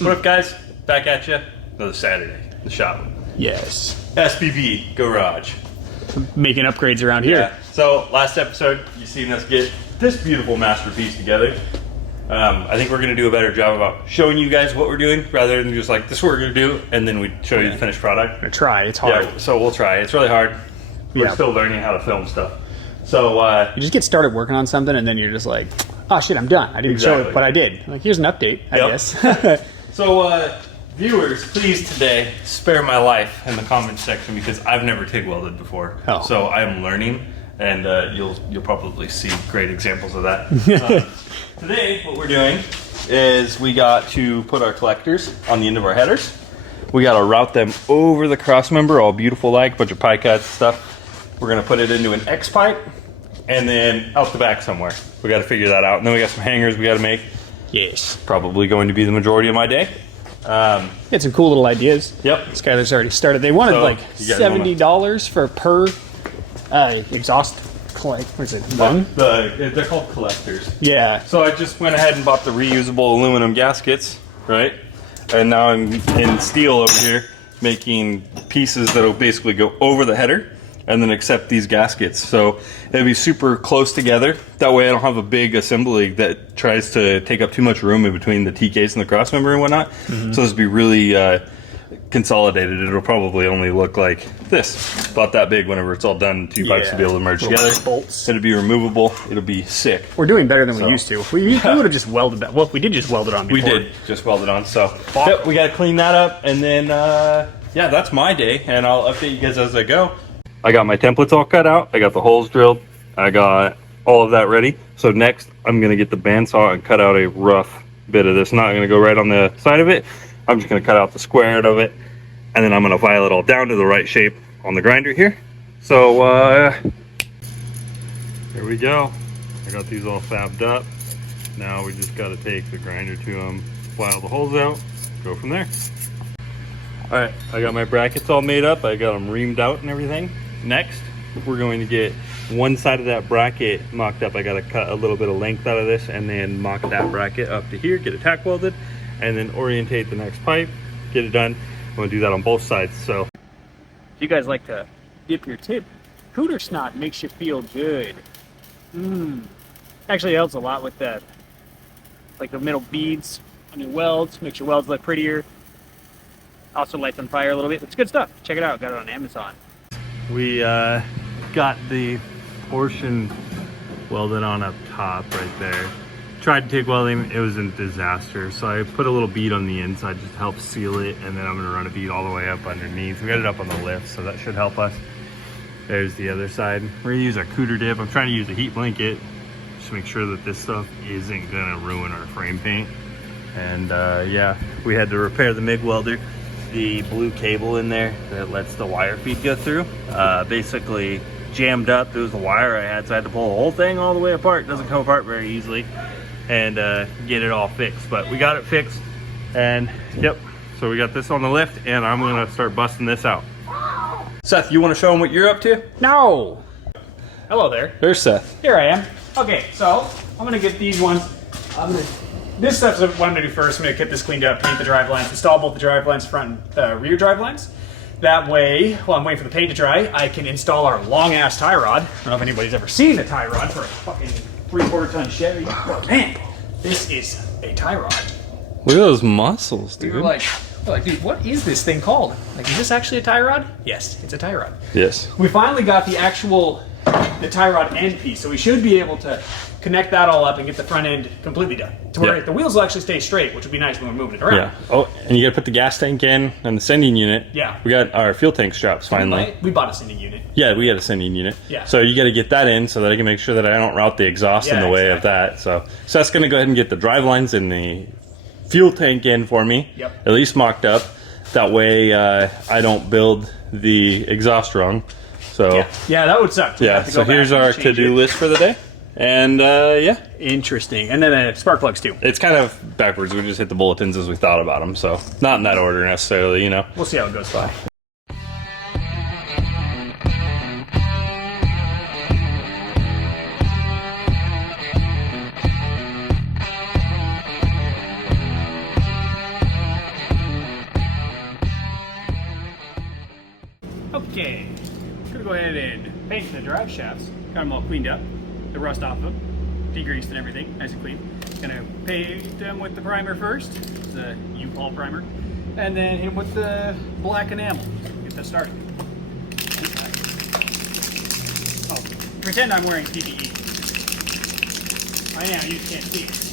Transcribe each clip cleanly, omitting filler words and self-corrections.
What up, guys? Back at you. Another Saturday. The shop. Yes. SBB Garage. Making upgrades around here. Yeah. So last episode, you seen us get this beautiful masterpiece together. I think we're going to do a better job about showing you guys what we're doing rather than just like, this is what we're going to do, and then we show you the finished product. I'm gonna try. It's hard. Yeah, so we'll try. It's really hard. We're still learning how to film stuff. So you just get started working on something, and then you're just like, oh shit, I'm done. I didn't show it, but I did. Like, here's an update, I guess. So viewers, please today spare my life in the comments section because I've never TIG welded before. Oh. So I'm learning, and you'll probably see great examples of that. Today, what we're doing is we got to put our collectors on the end of our headers. We got to route them over the cross member, all beautiful like, bunch of pie cuts stuff. We're going to put it into an X pipe and then out the back somewhere. We got to figure that out. And then we got some hangers we got to make. Yes. Probably going to be the majority of my day. Had some cool little ideas. Yep. Skyler's already started. They wanted like $70 for per exhaust. What is it? One? They're called collectors. Yeah. So I just went ahead and bought the reusable aluminum gaskets, right? And now I'm in steel over here making pieces that'll basically go over the header and then accept these gaskets. So it'll be super close together. That way I don't have a big assembly that tries to take up too much room in between the T-case and the cross member and whatnot. So this will be really consolidated. It'll probably only look like this, about that big whenever it's all done. Two pipes will be able to merge together. Bolts. It'll be removable. It'll be sick. We're doing better than we used to. We would have just welded that. Well, we did just weld it on before. We did just weld it on. So yep, we got to clean that up, and then yeah, that's my day, and I'll update you guys as I go. I got my templates all cut out. I got the holes drilled. I got all of that ready. So next, I'm gonna get the bandsaw and cut out a rough bit of this. Not gonna go right on the side of it. I'm just gonna cut out the square end of it, and then I'm gonna file it all down to the right shape on the grinder here. So here we go. I got these all fabbed up. Now we just gotta take the grinder to them, file the holes out, go from there. All right, I got my brackets all made up. I got them reamed out and everything. Next, we're going to get one side of that bracket mocked up. I gotta cut a little bit of length out of this and then mock that bracket up to here, get it tack welded, and then orientate the next pipe, get it done. I'm gonna do that on both sides. So If you guys like to dip your tip, cooter snot makes you feel good. Actually helps a lot with the middle beads on your welds, makes your welds look prettier. Also lights on fire a little bit. It's good stuff. Check it out. Got it on Amazon. we got the portion welded on up top right there. Tried to TIG welding, it was a disaster. So I put a little bead on the inside just to help seal it, and then I'm gonna run a bead all the way up underneath. We got it up on the lift, so that should help us. There's the other side. We're gonna use our cooter dip. I'm trying to use a heat blanket just to make sure that this stuff isn't gonna ruin our frame paint. And yeah, we had to repair the MIG welder. The blue cable in there that lets the wire feed go through basically jammed up. There was the wire I had, so I had to pull the whole thing all the way apart. It doesn't come apart very easily, and get it all fixed. But we got it fixed, and yep, so we got this on the lift, and I'm gonna start busting this out. Seth, you want to show them what you're up to? No. Hello there. There's Seth. Here I am. Okay, so I'm gonna get these ones. This stuff's what I'm gonna do first. I'm gonna get this cleaned up, paint the drive lines, install both the drive lines, front and rear drive lines. That way, while I'm waiting for the paint to dry, I can install our long ass tie rod. I don't know if anybody's ever seen a tie rod for a fucking 3/4 ton Chevy, but man, this is a tie rod. Look at those muscles, dude. We were like, dude, what is this thing called? Like, is this actually a tie rod? Yes, it's a tie rod. Yes. We finally got the tie rod end piece, so we should be able to connect that all up and get the front end completely done. To where the wheels will actually stay straight, which would be nice when we're moving it around. Yeah. Oh, and you gotta put the gas tank in and the sending unit. Yeah. We got our fuel tank straps finally. We bought a sending unit. Yeah, we got a sending unit. Yeah. So you gotta get that in so that I can make sure that I don't route the exhaust in the way of that. So Seth's gonna go ahead and get the drive lines and the fuel tank in for me. Yep. At least mocked up. That way I don't build the exhaust wrong. So yeah, that would suck. Yeah, so here's our to-do list for the day. And yeah. Interesting. And then spark plugs too. It's kind of backwards. We just hit the bulletins as we thought about them. So not in that order necessarily, you know. We'll see how it goes by. go ahead and paint the drive shafts. Got them all cleaned up, the rust off them, degreased and everything, nice and clean. Gonna paint them with the primer first, the U-Haul primer, and then hit them with the black enamel. Get that started. Oh, pretend I'm wearing PPE. I know, you can't see it.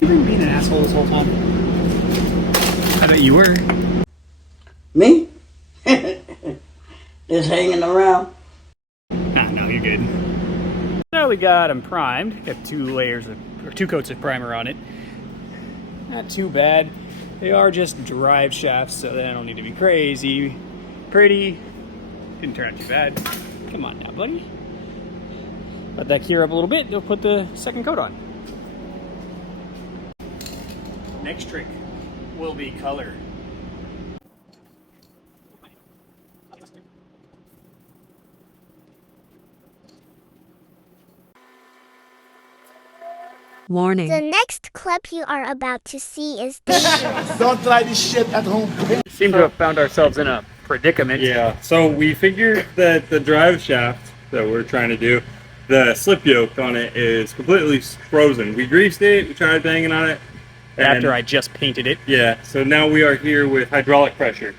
You been being an asshole this whole time? I bet you were. Me? Just hanging around. Ah, no, you're good. So we got them primed. Got 2 coats of primer on it. Not too bad. They are just drive shafts, so they don't need to be crazy. Pretty. Didn't turn out too bad. Come on now, buddy. Let that cure up a little bit. They'll put the second coat on. Next trick will be color. Warning. The next clip you are about to see is dangerous. Don't try this shit at home. Seem to have found ourselves in a predicament. Yeah, so we figured that the drive shaft that we're trying to do, the slip yoke on it is completely frozen. We greased it, we tried banging on it. After I just painted it. Yeah, so now we are here with hydraulic pressure.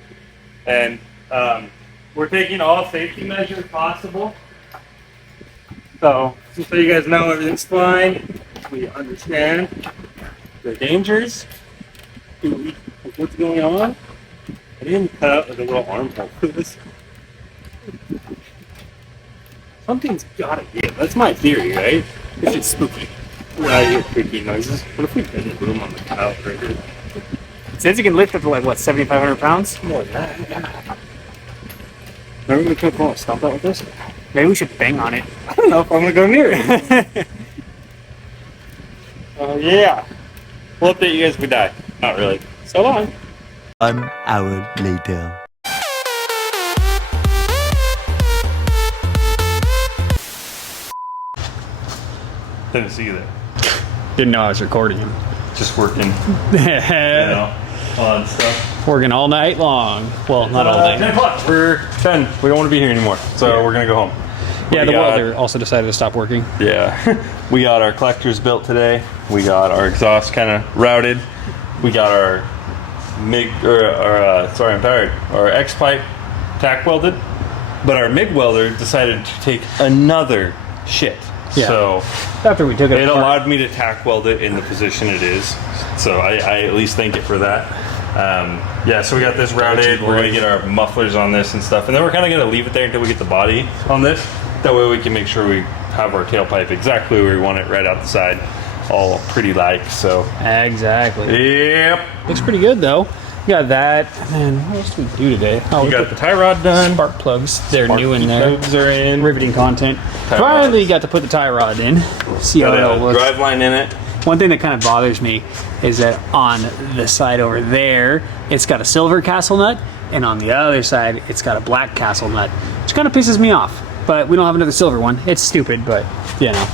And we're taking all safety measures possible. So, just so you guys know, everything's fine. We understand the dangers. What's going on? I didn't cut out like a little armhole for this. Something's gotta give. That's my theory, right? This is spooky. I hear creaky noises. What if we did the room on the couch right here? It says you can lift up to like, what, 7,500 pounds? More than that, yeah. Remember we could go stomp out with this? Maybe we should bang on it. I don't know if I'm gonna go near it. Yeah. We'll update you guys if we die. Not really. So long. 1 hour later. Didn't see you there. Didn't know I was recording him. Just working, you know, on stuff. Working all night long. Well, not all night. 10 o'clock. We're 10. We don't want to be here anymore. So we're gonna go home. Yeah, We the got- welder also decided to stop working. Yeah. We got our collectors built today. We got our exhaust kind of routed. We got our sorry, I'm tired. Our X pipe tack welded. But our MIG welder decided to take another shit. Yeah. So After we took it it apart. allowed me to tack weld it in the position it is. So I at least thank it for that. Yeah, so we got this routed. We're gonna get our mufflers on this and stuff, and then we're kind of gonna leave it there until we get the body on this. That way we can make sure we have our tailpipe exactly where we want it, right out the side, all pretty like. So Exactly. yep. Looks pretty good though. We got that. And then what else did we do today? Oh, We we got put the tie rod done. spark plugs. They're new in there. Plugs are in. Riveting content. Tie Finally rods. got to put the tie rod in. See how Got it all a looks. drive line in it. One thing that kind of bothers me is that on the side over there, it's got a silver castle nut, and on the other side, it's got a black castle nut, which kind of pisses me off. But we don't have another silver one. It's stupid, but you know.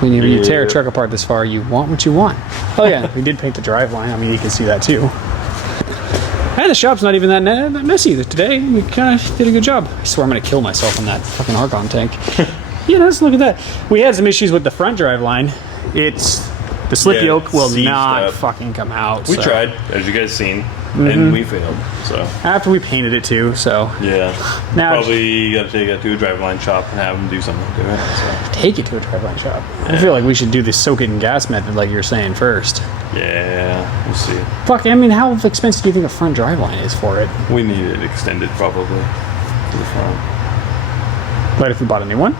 When you tear a truck apart this far, you want what you want. Oh yeah, we did paint the drive line. I mean, you can see that too. And the shop's not even that messy today. We kind of did a good job. I swear I'm going to kill myself on that fucking Argon tank. Yeah, let's look at that. We had some issues with the front drive line. It's the slip Yeah, yoke will seized not up. fucking come out. We so. tried, as you guys seen, and we failed. So After we painted it too, so yeah, Now- probably got to take it to a driveline shop and have them do something to it. So. take it to a drive line shop. I feel like we should do the soak it in gas method like you were saying first. Yeah, we'll see. Fuck, I mean, how expensive do you think a front drive line is for it? We need it extended probably to the front. But if we bought a new one?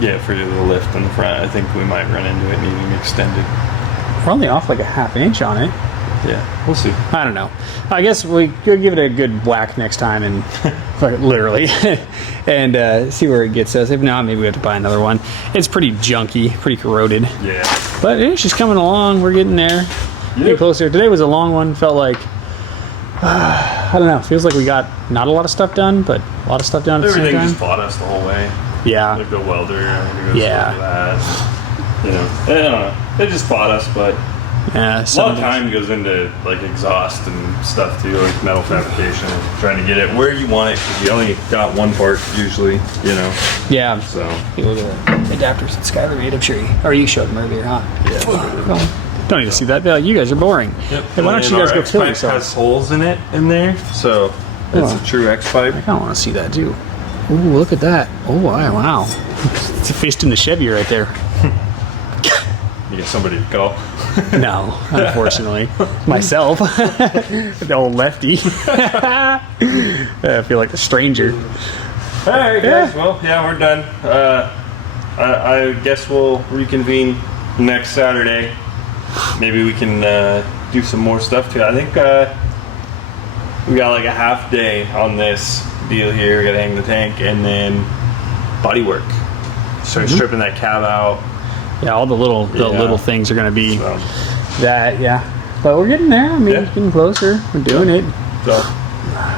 Yeah, for the lift in the front, I think we might run into it needing extended. We're only off like a half inch on it. Yeah, we'll see. I don't know. I guess we could give it a good whack next time and literally and see where it gets us. If not, maybe we have to buy another one. It's pretty junky, pretty corroded. Yeah. But it's just coming along. We're getting there. Getting closer. Today was a long one. Felt like, I don't know. Feels like we got not a lot of stuff done, but a lot of stuff done at the same Everything time. just fought us the whole way. Yeah. Like the welder. Yeah. That. You know, I don't know. They just bought us, but Yeah. a lot of time goes into like exhaust and stuff too, like metal fabrication, trying to get it where you want it because you only got one part usually, you know. Yeah. So Hey, look at the adapters that Skyler made. I'm sure you showed them earlier, huh? yeah. Well, don't need to see that. They're like, you guys are boring. Yep. Hey, why don't you guys go kill X-pipe yourself? has holes in it in there, so it's Oh. a true X-pipe. I kind of want to see that too. Ooh, look at that. Oh, wow. It's a fist in the Chevy right there. You get somebody to go. No, unfortunately. Myself. The old lefty. I feel like a stranger. All right, guys. Well, yeah, we're done. I guess we'll reconvene next Saturday. Maybe we can do some more stuff too. I think we got like a half day on this deal here. We got to hang the tank and then body work. Start stripping that cab out. Yeah, all the little things are going to be So, that, yeah. But we're getting there. I mean, it's getting closer. We're doing it. so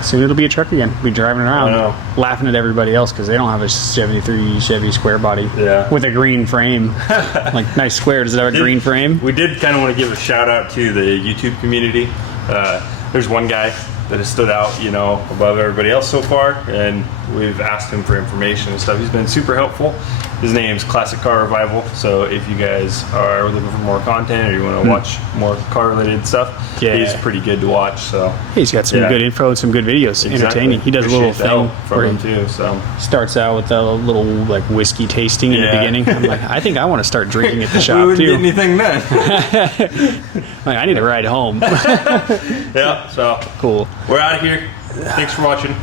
Soon it'll be a truck again. We'll be driving around, I know. laughing at everybody else because they don't have a 73 Chevy square body with a green frame. Like, nice square. Does it have a green frame? We did kind of want to give a shout out to the YouTube community. There's one guy that has stood out, you know, above everybody else so far, and we've asked him for information and stuff. He's been super helpful. His name's Classic Car Revival. So if you guys are looking for more content or you want to watch more car related stuff, he's pretty good to watch. So He's got some good info and some good videos. Entertaining. He does a little thing from him too. So starts out with a little like whiskey tasting in the beginning. I'm like, I think I want to start drinking at the shop we wouldn't too. get anything done. Like, I need to ride home. Yeah. So Cool. we're out of here. Thanks for watching.